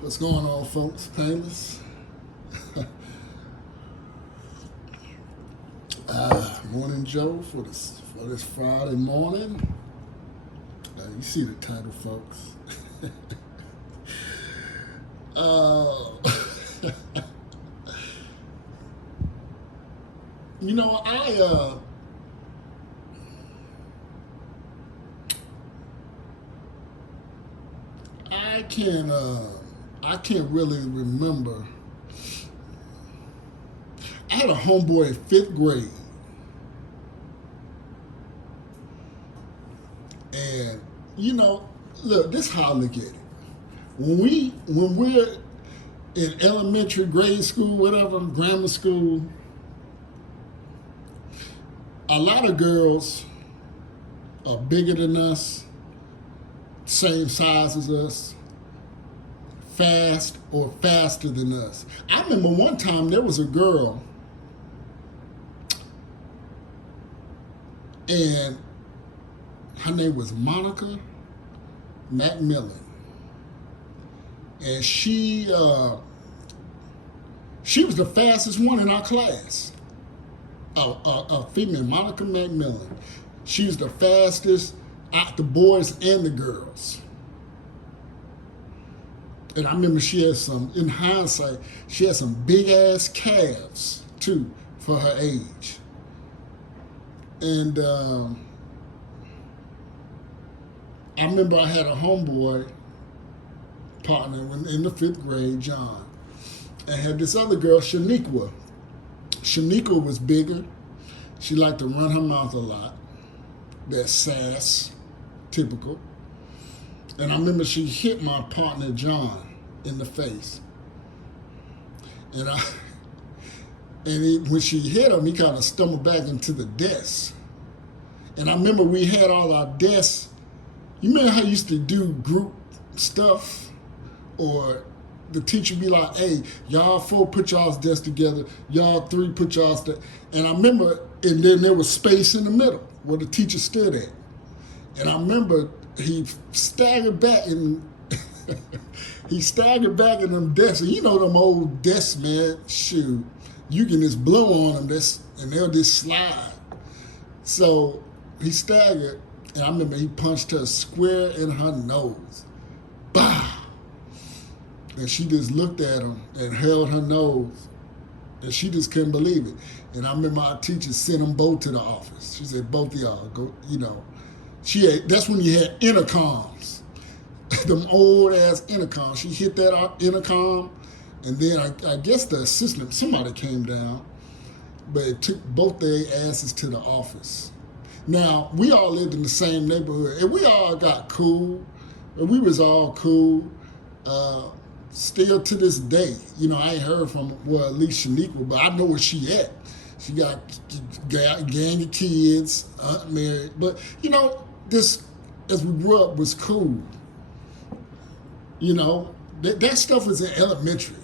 What's going on, folks? Painless. Morning, Joe, for this Friday morning. You see the title, folks. uh, you know, I can't really remember. I had a homeboy in fifth grade, and look, this is how I look at it. When we're in elementary, grade school, whatever, grammar school, a lot of girls are bigger than us, same size as us, fast or faster than us. I remember one time there was a girl, and her name was Monica Macmillan, and she was the fastest one in our class. A female, Monica Macmillan. She was the fastest out the boys and the girls. And I remember she had in hindsight, she had some big ass calves too for her age. And I remember I had a homeboy partner in the fifth grade, John, and had this other girl, Shaniqua. Shaniqua was bigger. She liked to run her mouth a lot. That sass, typical. And I remember she hit my partner, John, in the face. And when she hit him, he kind of stumbled back into the desk. And I remember we had all our desks. You remember how you used to do group stuff? Or the teacher be like, hey, y'all four put y'all's desks together, y'all three put y'all's desks. And I remember, and then there was space in the middle where the teacher stood at. And I remember he staggered back and in them desks. And you know them old desks, man, shoot. You can just blow on them and they'll just slide. So he staggered, and I remember he punched her square in her nose. Bah! And she just looked at him and held her nose. And she just couldn't believe it. And I remember our teacher sent them both to the office. She said, both of y'all, go, that's when you had intercoms. Them old ass intercoms. She hit that intercom, and then I guess the assistant, somebody came down, but it took both their asses to the office. Now, we all lived in the same neighborhood, and we all got cool, and we was all cool. Still to this day, I ain't heard from, well, at least Shaniqua, but I know where she at. She got gang of kids, married. But, this, as we grew up, was cool. That stuff was in elementary.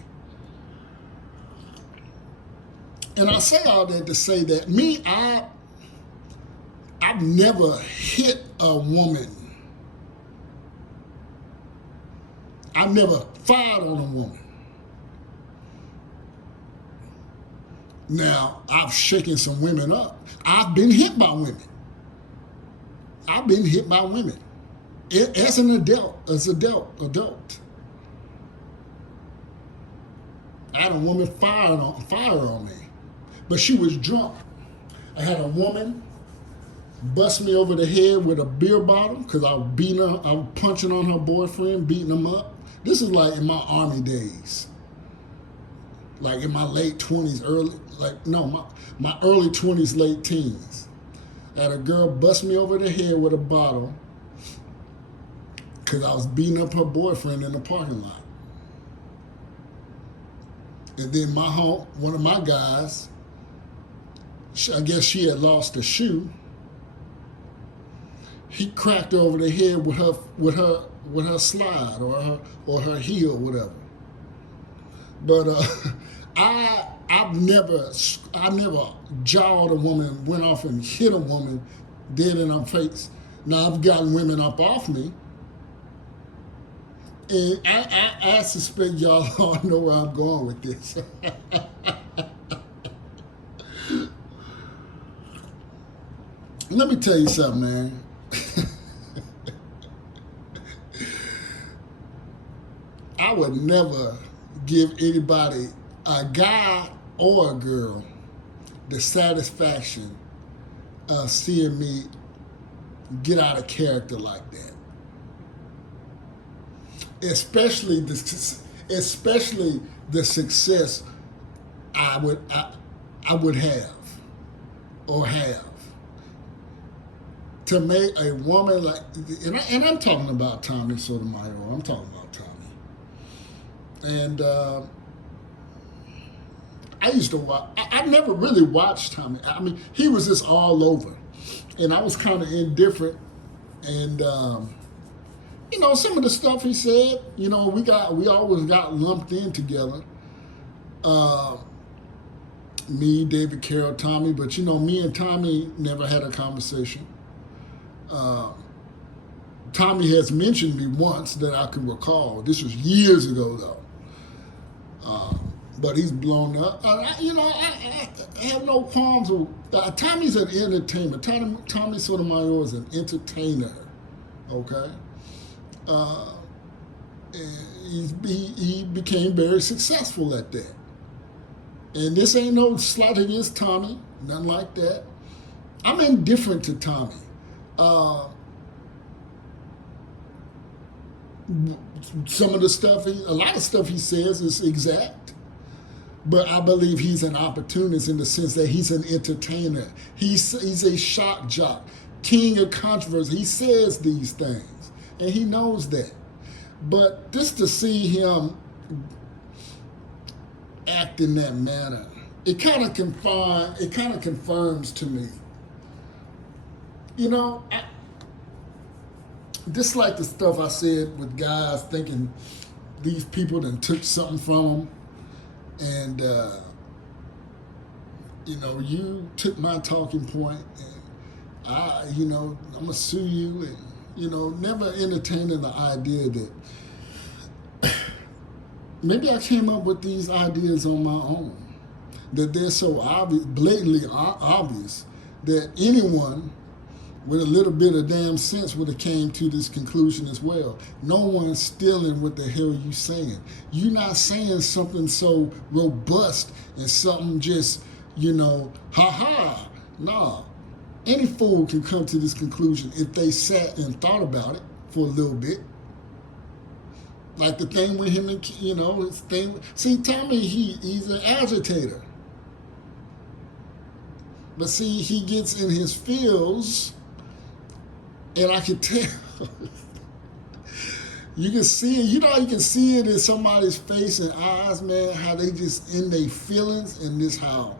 And I say all that to say that I've never hit a woman. I never fired on a woman. Now, I've shaken some women up. I've been hit by women. As an adult. I had a woman fire on me. But she was drunk. I had a woman bust me over the head with a beer bottle because I was punching on her boyfriend, beating him up. This is like in my Army days. Like in my late 20s, my early 20s, late teens. I had a girl bust me over the head with a bottle because I was beating up her boyfriend in the parking lot. And then one of my guys, I guess she had lost a shoe. He cracked her over the head with her slide or her heel, whatever. But I never jawed a woman, went off and hit a woman dead in her face. Now I've gotten women up off me, And I suspect y'all all know where I'm going with this. Let me tell you something, man. I would never give anybody, a guy or a girl, the satisfaction of seeing me get out of character like that. Especially the success I would have or have. To make a woman like, and I'm talking about Tommy Sotomayor. I'm talking about Tommy. And I used to watch. I never really watched Tommy. I mean, he was just all over, and I was kind of indifferent. And you know, some of the stuff he said, you know, we always got lumped in together. Me, David Carroll, Tommy, but you know, me and Tommy never had a conversation. Tommy has mentioned me once that I can recall. This was years ago, though. But he's blown up. You know, I have no qualms with. Tommy's an entertainer. Tommy Sotomayor is an entertainer. Okay. He became very successful at that. And this ain't no slight against Tommy, nothing like that. I'm indifferent to Tommy. Some of the stuff, a lot of stuff he says is exact, but I believe he's an opportunist in the sense that he's an entertainer. He's a shock jock, king of controversy. He says these things, and he knows that. But just to see him act in that manner, it kind of confirms to me. You know, just like the stuff I said with guys thinking these people done took something from them, and you know, you took my talking point, and you know, I'm gonna sue you, and you know, never entertaining the idea that maybe I came up with these ideas on my own, that they're so obvious, blatantly obvious, that anyone with a little bit of damn sense would have came to this conclusion as well. No one's stealing what the hell you saying. You're not saying something so robust and something just, you know, ha-ha. Nah. Any fool can come to this conclusion if they sat and thought about it for a little bit. Like the thing with him and, you know, his thing. See, Tommy, he's an agitator. But see, he gets in his feels, and I can tell. You can see it. You know, you can see it in somebody's face and eyes, man, how they just in their feelings and this how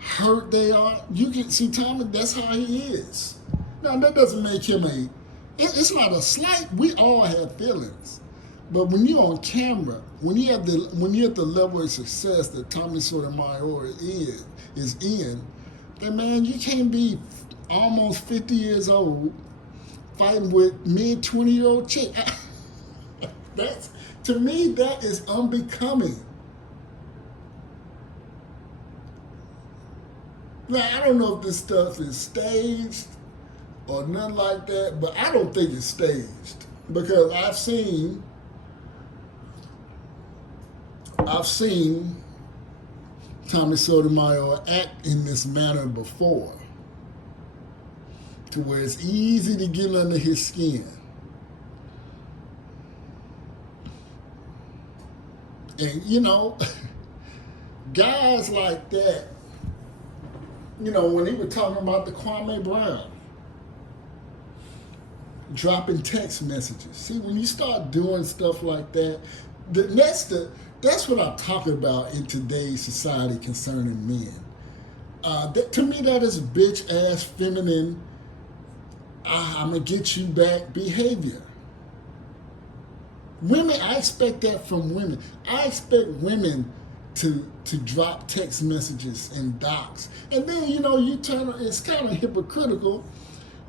hurt they are. You can see Tommy, that's how he is. Now, that doesn't make him it's not a slight. We all have feelings. But when you're on camera, when you're at the level of success that Tommy Sotomayor is in, then man, you can't be almost 50 years old fighting with mid 20-year-old chick. That's, to me, that is unbecoming. Now, I don't know if this stuff is staged or nothing like that, but I don't think it's staged because I've seen Tommy Sotomayor act in this manner before, to where it's easy to get under his skin. And, you know, guys like that, you know, when he was talking about the Kwame Brown, dropping text messages. See, when you start doing stuff like that, that's what I'm talking about in today's society concerning men. To me, that is bitch-ass, feminine, I'm going to get you back behavior. Women, I expect that from women. I expect women to drop text messages and docs. And then, you know, it's kind of hypocritical.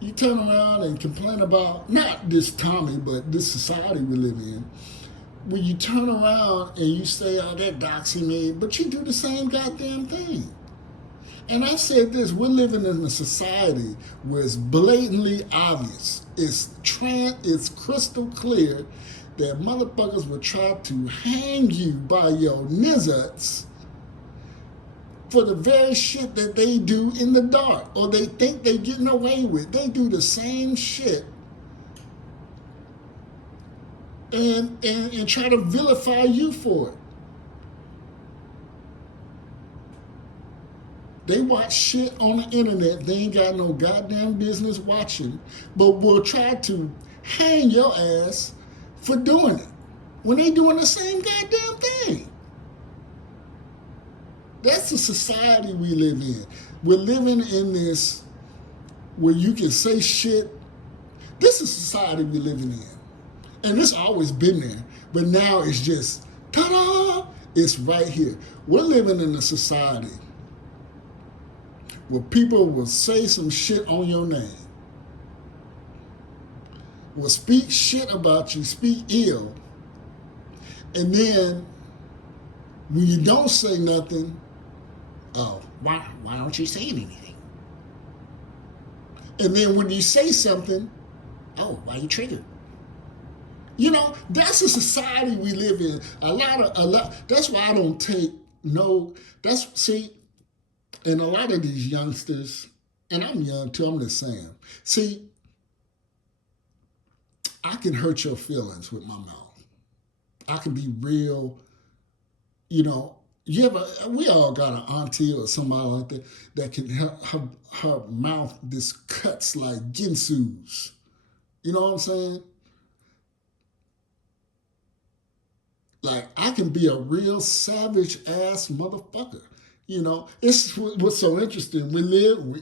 You turn around and complain about, not this Tommy, but this society we live in. when you turn around and you say, oh, that doxy me, but you do the same goddamn thing. And I said this, we're living in a society where it's blatantly obvious. It's crystal clear that motherfuckers will try to hang you by your nizzards for the very shit that they do in the dark or they think they're getting away with. They do the same shit and try to vilify you for it. They watch shit on the internet they ain't got no goddamn business watching, but will try to hang your ass for doing it when they doing the same goddamn thing. That's the society we live in. We're living in this where you can say shit. This is society we're living in. And it's always been there, but now it's just, ta-da, it's right here. We're living in a society where people will say some shit on your name, will speak shit about you, speak ill, and then when you don't say nothing, oh, why don't you say anything? And then when you say something, oh, why are you triggered? You know, that's the society we live in. A lot. That's why I don't take no. And a lot of these youngsters, and I'm young too. I'm just saying. See, I can hurt your feelings with my mouth. I can be real. You know, we all got an auntie or somebody like that can her mouth just cuts like ginsus. You know what I'm saying? Like, I can be a real savage ass motherfucker. You know, it's what's so interesting.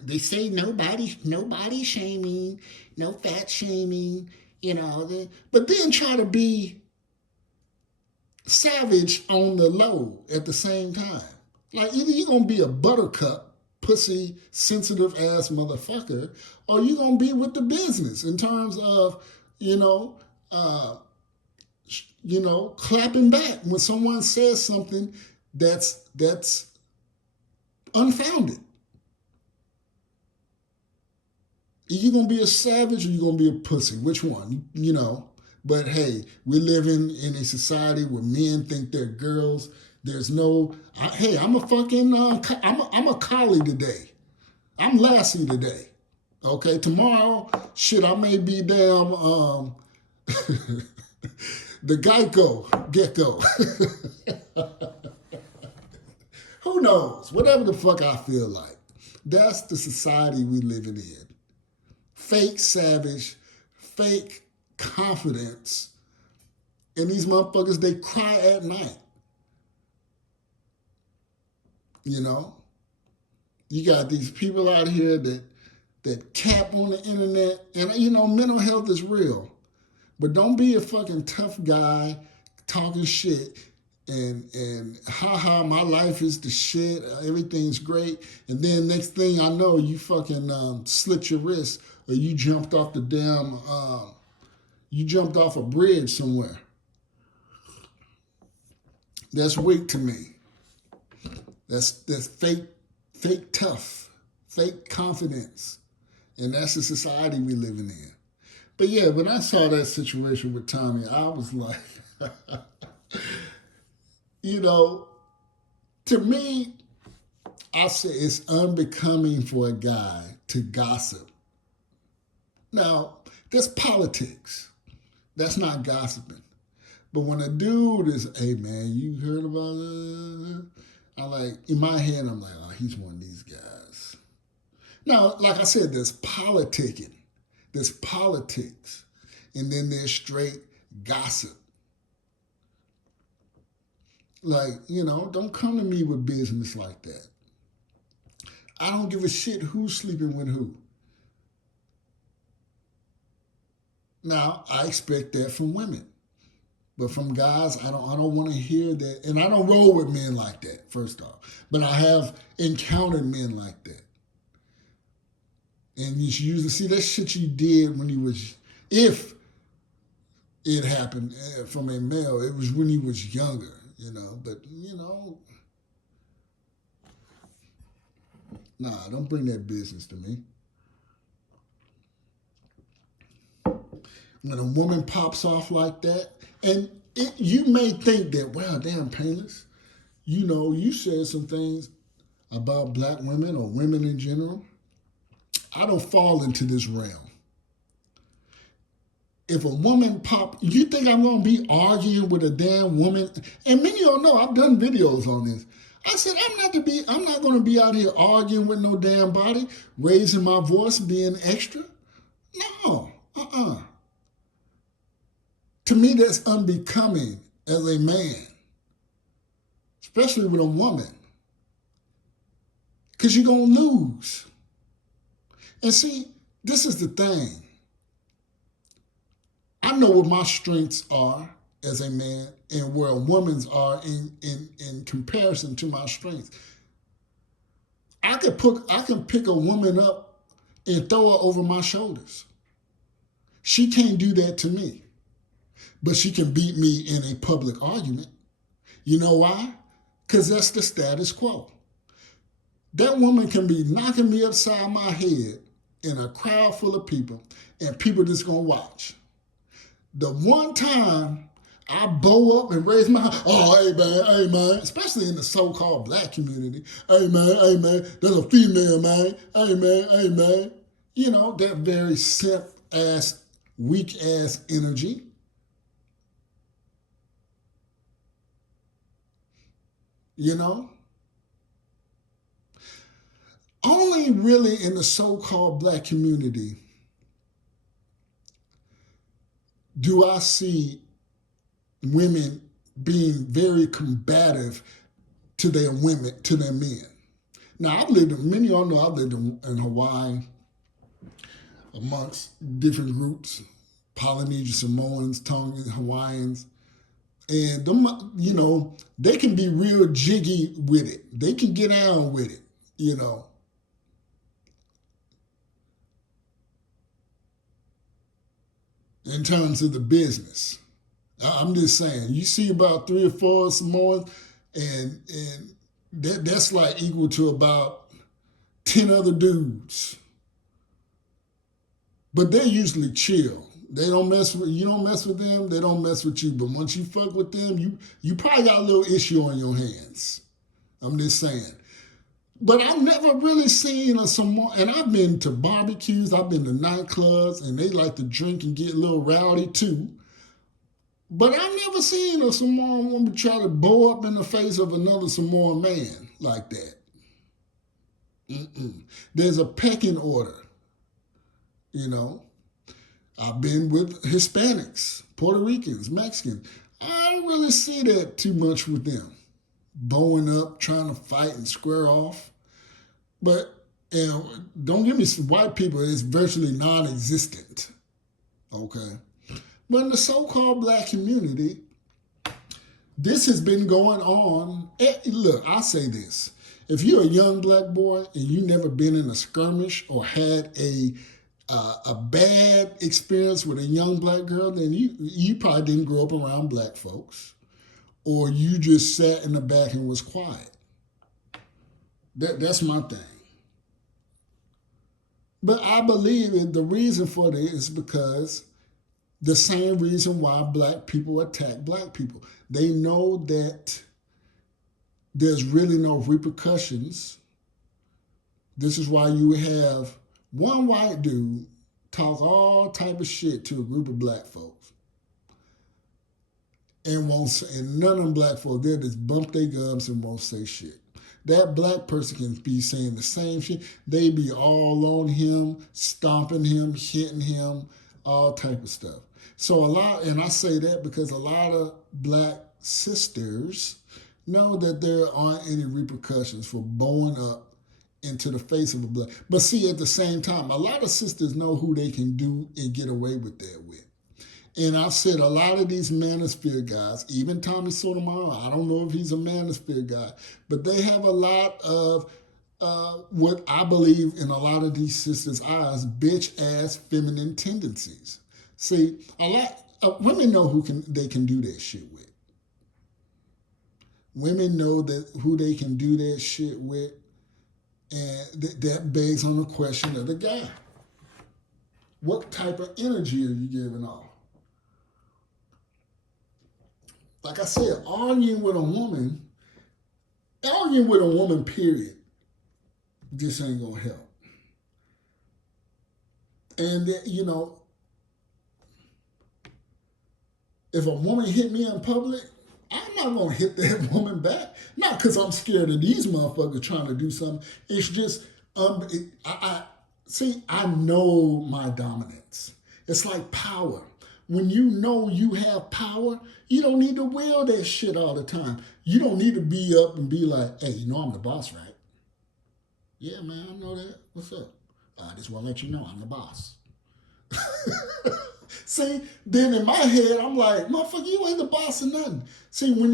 They say nobody shaming, no fat shaming, you know, but then try to be savage on the low at the same time. Like, either you're going to be a buttercup, pussy, sensitive ass motherfucker, or you're going to be with the business in terms of, clapping back when someone says something that's unfounded. You're going to be a savage or you're going to be a pussy. Which one? You know. But hey, we're living in a society where men think they're girls. There's no, I'm a fucking, I'm a collie today. I'm Lassie today. Okay, tomorrow, shit, I may be damn, the gecko. Who knows? Whatever the fuck I feel like. That's the society we living in. Fake savage, fake confidence. And these motherfuckers, they cry at night. You know? You got these people out here that cap on the internet. And, you know, mental health is real. But don't be a fucking tough guy talking shit and haha, my life is the shit, everything's great. And then next thing I know, you fucking slit your wrist or you jumped off a bridge somewhere. That's weak to me. That's fake tough, fake confidence. And that's the society we living in. But yeah, when I saw that situation with Tommy, I was like, you know, to me, I say it's unbecoming for a guy to gossip. Now, that's politics. That's not gossiping. But when a dude is, hey man, you heard about it? I like, in my head, I'm like, oh, he's one of these guys. Now, like I said, there's politicking. There's politics. And then there's straight gossip. Like, you know, don't come to me with business like that. I don't give a shit who's sleeping with who. Now, I expect that from women. But from guys, I don't want to hear that. And I don't roll with men like that, first off. But I have encountered men like that. And you should usually see that shit you did when you was, if it happened from a male. It was when he was younger, But nah, don't bring that business to me. When a woman pops off like that, and you may think that, wow, damn, Painless, you said some things about black women or women in general. I don't fall into this realm. If a woman you think I'm gonna be arguing with a damn woman? And many of y'all know I've done videos on this. I said I'm not gonna be out here arguing with no damn body, raising my voice, being extra. No, To me, that's unbecoming as a man, especially with a woman, because you're gonna lose. And see, this is the thing. I know what my strengths are as a man and where a woman's are in comparison to my strengths. I can pick a woman up and throw her over my shoulders. She can't do that to me, but she can beat me in a public argument. You know why? Because that's the status quo. That woman can be knocking me upside my head in a crowd full of people, and people just gonna watch. The one time I bow up and raise my hand, hey man, especially in the so-called black community, hey man, that's a female, man, hey man. That very simp ass, weak ass energy. Only really in the so-called black community do I see women being very combative to their men. Now, many of y'all know I've lived in Hawaii amongst different groups, Polynesian Samoans, Tongan Hawaiians, and they can be real jiggy with it. They can get down with it, in terms of the business. I'm just saying, you see about 3 or 4 Samoans, and that's like equal to about 10 other dudes. But they're usually chill. They don't mess with you. Don't mess with them. They don't mess with you. But once you fuck with them, you probably got a little issue on your hands. I'm just saying. But I've never really seen a Samoan, and I've been to barbecues, I've been to nightclubs, and they like to drink and get a little rowdy too. But I've never seen a Samoan woman try to bow up in the face of another Samoan man like that. There's a pecking order, I've been with Hispanics, Puerto Ricans, Mexicans. I don't really see that too much with them. Bowing up, trying to fight and square off. But don't give me some white people, it's virtually non-existent. Okay? But in the so-called black community, this has been going on. Look, I'll say this. If you're a young black boy and you never been in a skirmish or had a bad experience with a young black girl, then you probably didn't grow up around black folks, or you just sat in the back and was quiet. That's my thing. But I believe that the reason for this is because the same reason why black people attack black people. They know that there's really no repercussions. This is why you have one white dude talk all type of shit to a group of black folks. And none of them black folks, they'll just bump their gums and won't say shit. That black person can be saying the same shit. They be all on him, stomping him, hitting him, all type of stuff. So and I say that because a lot of black sisters know that there aren't any repercussions for bowing up into the face of a black. But see, at the same time, a lot of sisters know who they can do and get away with that with. And I've said a lot of these manosphere guys, even Tommy Sotomayor, I don't know if he's a manosphere guy, but they have a lot of what I believe in a lot of these sisters' eyes, bitch-ass feminine tendencies. See, Women know they can do that shit with. Women know that who they can do that shit with, and that begs on the question of the guy. What type of energy are you giving off? Like I said, arguing with a woman, period, just ain't gonna help. And if a woman hit me in public, I'm not gonna hit that woman back. Not because I'm scared of these motherfuckers trying to do something. It's just I see. I know my dominance. It's like power. When you know you have power, you don't need to wield that shit all the time. You don't need to be up and be like, "Hey, you know I'm the boss, right?" Yeah, man, I know that. What's up? I just want to let you know I'm the boss. See, then in my head, I'm like, motherfucker, you ain't the boss of nothing. See, when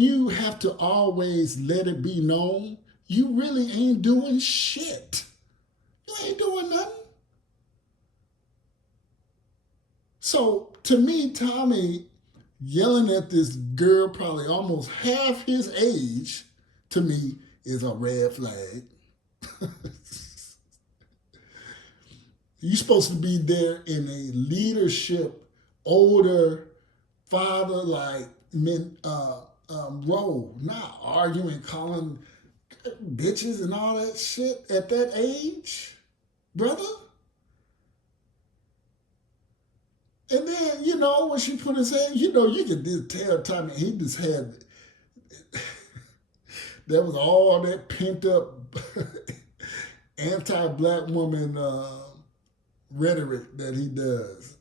you have to always let it be known, you really ain't doing shit. You ain't doing nothing. So to me, Tommy yelling at this girl, probably almost half his age, to me is a red flag. You're supposed to be there in a leadership, older father like role, not arguing, calling bitches and all that shit at that age, brother. And then, when she put his hand, you could just tell Tommy, he just had, there was all that pent up anti-black woman rhetoric that he does.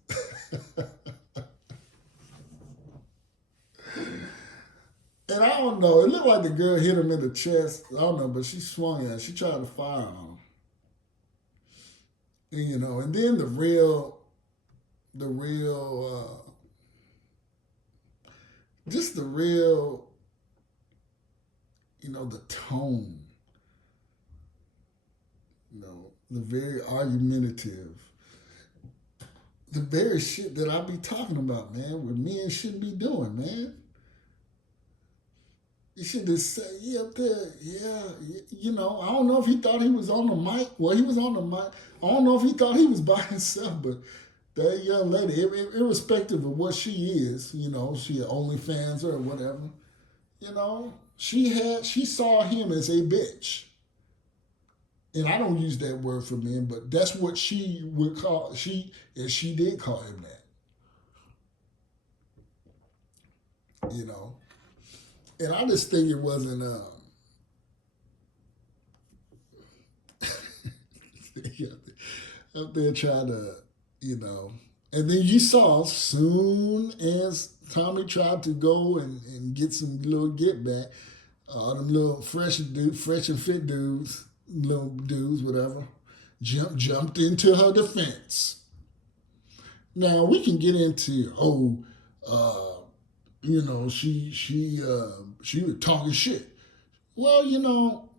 And I don't know, it looked like the girl hit him in the chest. I don't know, but she swung at him. She tried to fire on him. And then the real, just the real, the tone, the very argumentative, the very shit that I be talking about, man, what men shouldn't be doing, man. You should just say, yeah, up there, yeah, I don't know if he thought he was on the mic. Well, he was on the mic. I don't know if he thought he was by himself, but that young lady, irrespective of what she is, she an OnlyFans or whatever, she saw him as a bitch. And I don't use that word for men, but that's what she would call, she did call him that, And I just think it wasn't, up there trying to, and then you saw soon as Tommy tried to go and get some little get back, all them little fresh and fit dudes, little dudes, whatever, jumped into her defense. Now we can get into she was talking shit. Well,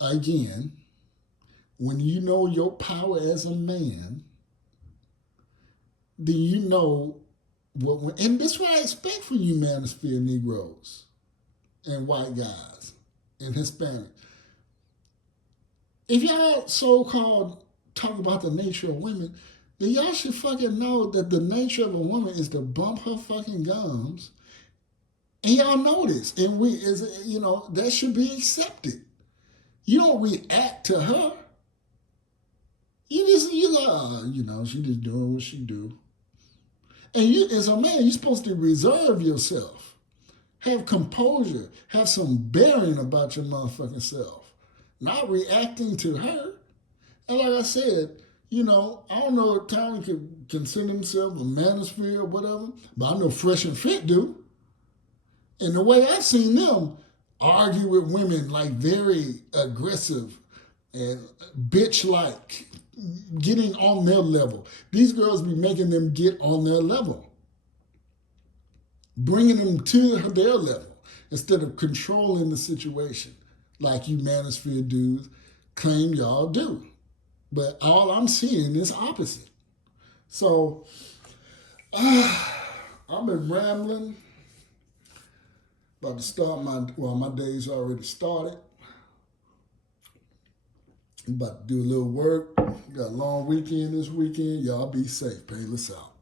again, when you know your power as a man, then you know what. And that's what I expect from you, manosphere Negroes and white guys and Hispanics. If y'all so-called talk about the nature of women, then y'all should fucking know that the nature of a woman is to bump her fucking gums. And y'all know this. And that should be accepted. You don't react to her. You she just doing what she do. And you, as a man, you're supposed to reserve yourself. Have composure. Have some bearing about your motherfucking self. Not reacting to her. And like I said, I don't know if Tommy can consider himself a manosphere or whatever, but I know Fresh and Fit do. And the way I've seen them argue with women like very aggressive and bitch-like, getting on their level. These girls be making them get on their level, bringing them to their level instead of controlling the situation like you manosphere dudes claim y'all do. But all I'm seeing is opposite. So I've been rambling. About to start my day's already started. I'm about to do a little work. Got a long weekend this weekend. Y'all be safe. Payless out.